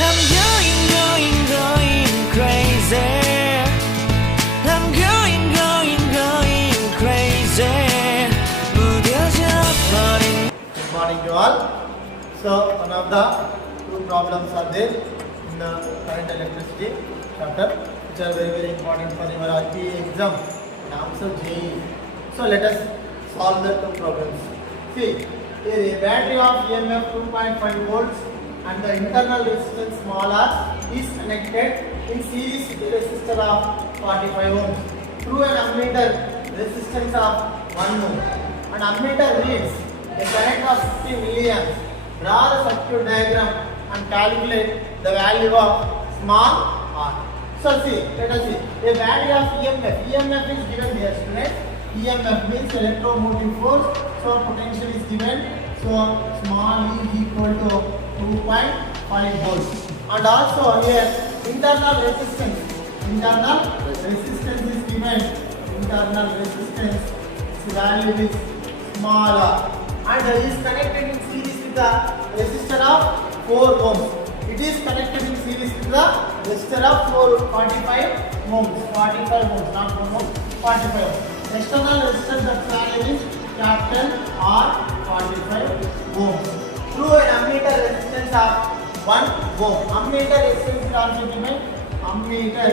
I'm going crazy. I'm going crazy. 무뎌져 버린. Good morning to all. So one of the two problems are there in the current electricity chapter, which are very important for your RPA exam and also JEE. So let us solve the two problems. See, here a battery of EMF 2.5 volts and the internal resistance small r is connected in series with a resistor of 45 ohms through an ammeter resistance of 1 ohm. An ammeter reads a current of 50 milliamps. Draw the circuit diagram and calculate the value of small r. So see, let us see. A value of EMF. EMF is given here, students. EMF means electromotive force. So potential is given. So small e is equal to 2.5 volts. And also here internal resistance. Internal resistance is given. Internal resistance. Its value is small r. And it is connected in series with the resistor of 4 ohms. It is connected in series with the resistor of 45 ohms. 45 ohms, not 1 ohm, 45 ohms. External resistance of value is capital R 45 ohms. Through an ammeter resistance of 1 ohm. Ammeter resistance is also given. Ammeter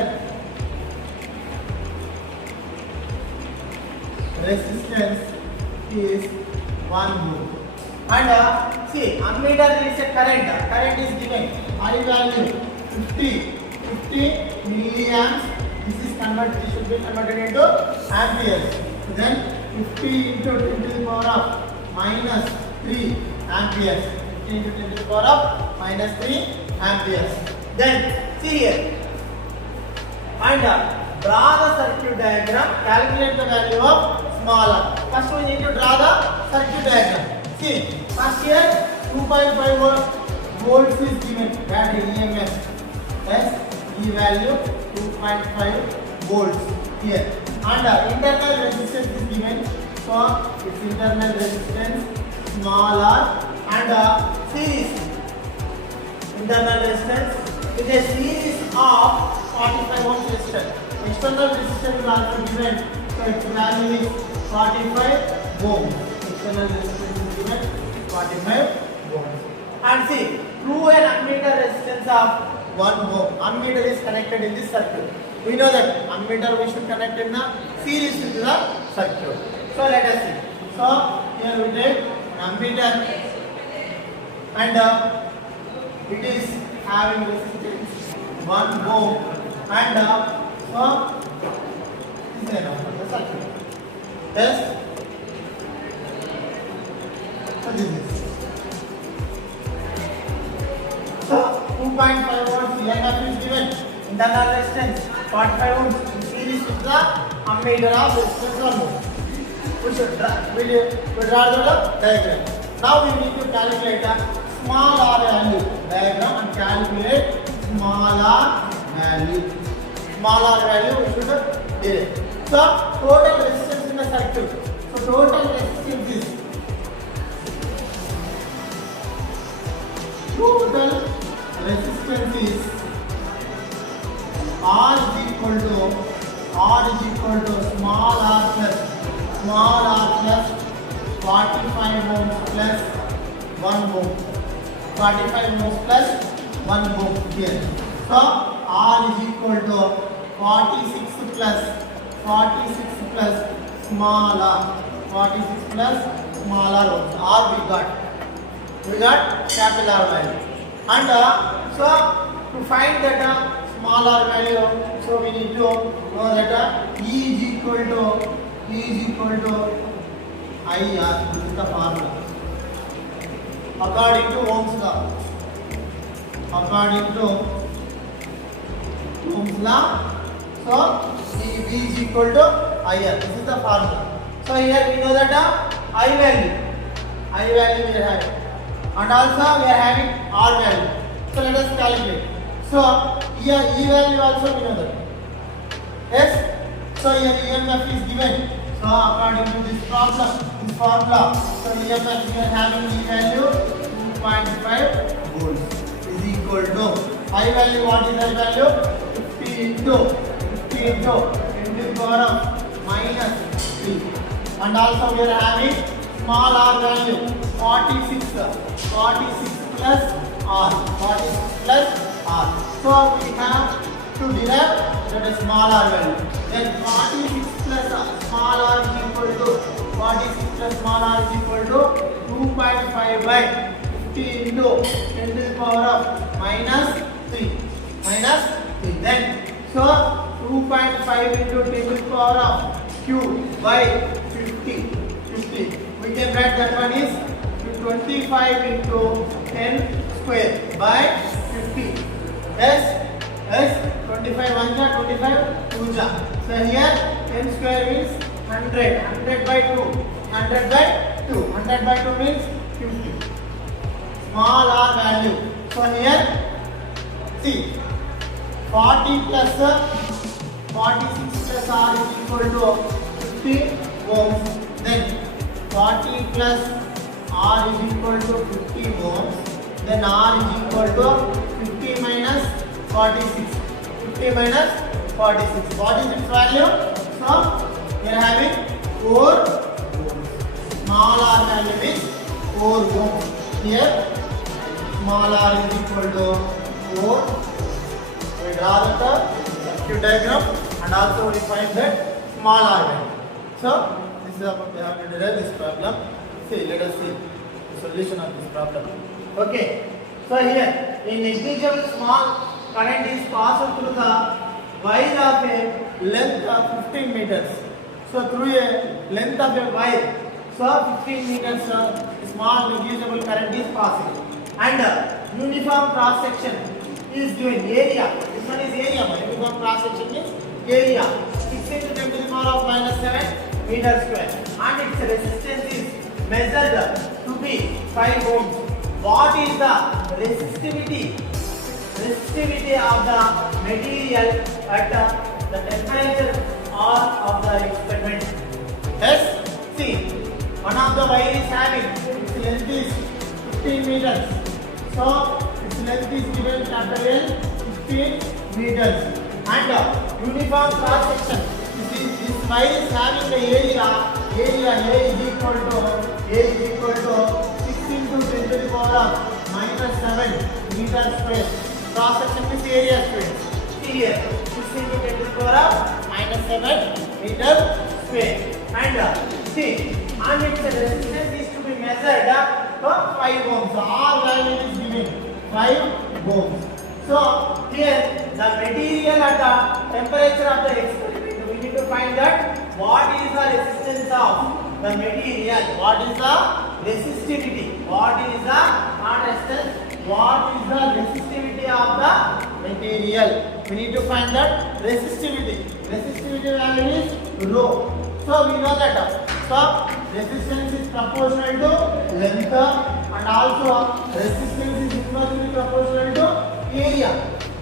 resistance is 1 ohm. And see, ammeter is a current. Current is given. I value 50 milliamps. This is converted. This should be converted into amperes. Then 50 into 10 to the power of minus 3 amperes. 50 into 10 to the power of minus 3 amperes. Then see here. And draw the circuit diagram. Calculate the value of small r. First we need to draw the circuit diagram. See, first here 2.5 volts is given. That is EMF. Yes, E value 2.5 volts here. And internal resistance is given. So its internal resistance small r and series. Internal resistance with a series of 45 ohms resistor. External resistance is also given. So its value is 45 ohms. External resistance is given 45 ohms. And see, through an ammeter resistance of 1 ohm. Ammeter is connected in this circuit. We know that ammeter we should connect in the series with the circuit. So let us see. So here we take an ammeter and it is having resistance 1 ohm and so this is the circuit. Yes. So this is. So 2.5 volts EMF is given. Internal resistance 45 ohms in series with the ammeter of resistance 1 ohm. We should draw the diagram. Now we need to calculate the small r value diagram and calculate small r value. Small r value we should derive. So total resistance in the circuit. So total resistance is R is equal to small r plus 45 ohms plus 1 ohm. 45 ohms plus 1 ohm here. So R is equal to 46 plus small r. 46 plus small r ohms. R we got capital R value. And so to find that small r value, so we need to know that E is equal to IR. This is the formula. According to Ohm's law. So V is equal to IR. This is the formula. So here we know that I value we are having. And also we are having R value. So let us calculate. So here E value also we know that. Yes. So here EMF is given. So according to this formula, so EMF we are having E value 2.5 volts is equal to I value, what is I value? 50 into 10 to the power of minus 3. And also we are having small r value 46 plus r, 46 plus r. So we have to derive that is small r value. Then 46 plus small r is equal to 46 plus small r is equal to 2.5 by 50 into 10 to the power of minus 3. Minus 3. Then so 2.5 into 10 to the power of q by 50. We can write that one is 25 into 10 square by 50. Yes. 25 1 ja, 25 2 ja. So here 10 square means 100. 100 by 2. 100 by 2. 100 by 2 means 50. Small r value. So here see 40 plus 46 plus r is equal to 50 ohms. Then 40 plus r is equal to 50 ohms. Then r is equal to 50 minus 46. 50 minus 46. What is its value? So we are having 4 ohms. Small r value is 4 ohms. Here small r is equal to 4. We draw the circuit diagram and also we find that small r value. So this is how we have to derive this problem. See, let us see the solution of this problem. Okay. So here a negligible small current is passed through the wire of a length of 15 meters. So through a length of a wire, so 15 meters small negligible current is passing, and uniform cross section is given area. This one is area. Uniform cross section is area. 6 into 10 to the power of minus 7 meter square, and its resistance is measured to be 5 ohms. What is the resistivity of the material at the temperature R of the experiment? Yes, see, one of the wire is having its length is 15 meters. So its length is given capital L 15 meters, and uniform cross section. This wire is having the area A is equal to 6 into 10 to the power of minus 7 meter square. Cross section is area square. See here, 6 into 10 to the power of minus 7 meter square. And see, and its resistance is to be measured for 5 ohms. So R value is given 5 ohms. So here the material at the temperature of the experiment, we need to find that what is the resistance of the material, what is the resistivity, what is the not resistance, what is the resistivity of the material. We need to find that resistivity. Resistivity value is rho. So we know that resistance is proportional to length, and also resistance is inversely proportional to area.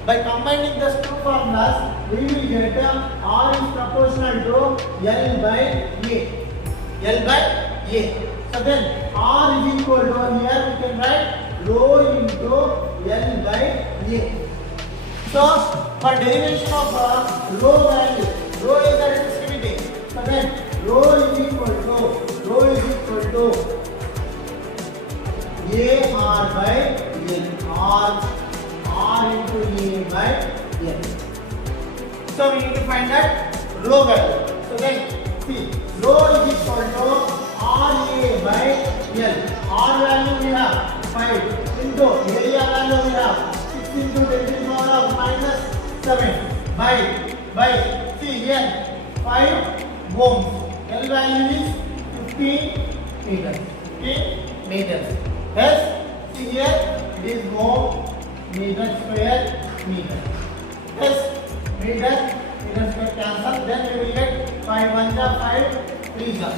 By combining the two formulas, we will get R is proportional to L by A. L by A. So then R is equal to, here we can write rho into L by A. So for derivation of rho value, rho is the resistivity. So then rho is equal to AR by L. R into A by L. So we need to find that rho value. So then see, rho is equal to RA by L. R value we have 5 into area value we have 6 into 10 to the power of minus 7 by see here 5 ohms. L value is 15 meters. 15 meters. Yes, see here it is ohm meter square meter. Yes, meter square cancel. Then we will get 5 1 ja 5 3 ja.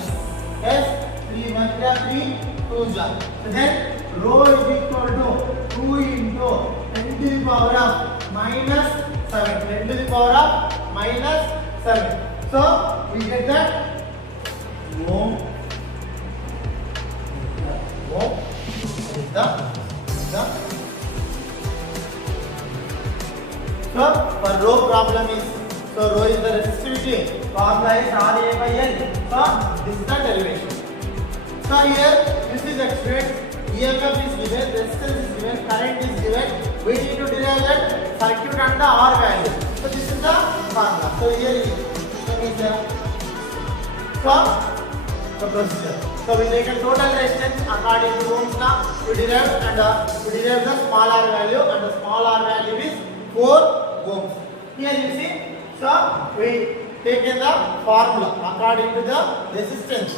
Yes, 3 1 ja 3 2 ja. So then rho is equal to 2 into 10 to the power of minus 7. 10 to the power of minus 7. So we get that ohm is the So for rho problem is, so rho is the resistivity, formula is RA by L. So this is the derivation. So here this is explained. EMF is given, resistance is given, current is given. We need to derive that circuit and the R value. So this is the formula. So here is the procedure. So we take a total resistance according to Ohm's law. We derive the small r value, and the small r value is 4 ohms. Here you see. So we take in the formula according to the resistance.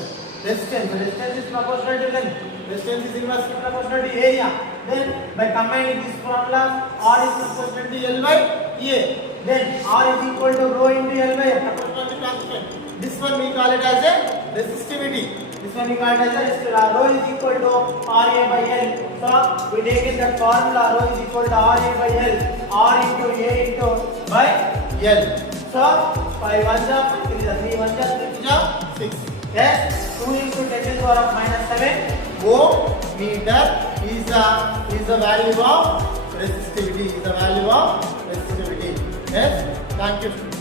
Resistance is proportional to length. Resistance is inversely proportional to area. Then by combining this formula, R is proportional to L by A. Then R is equal to rho into L by A, proportional to constant. This one we call it as a resistivity. This one we call it as a resistivity. Rho is equal to RA by L. So we take in that formula, rho is equal to RA by L. R into A into by L. So 5 1 ja 3 ja 3 1 ja 3 ja 6. Yes, 2 into 10 to the power of -7 ohm meter is the value of resistivity. Is the value of resistivity. Yes, thank you.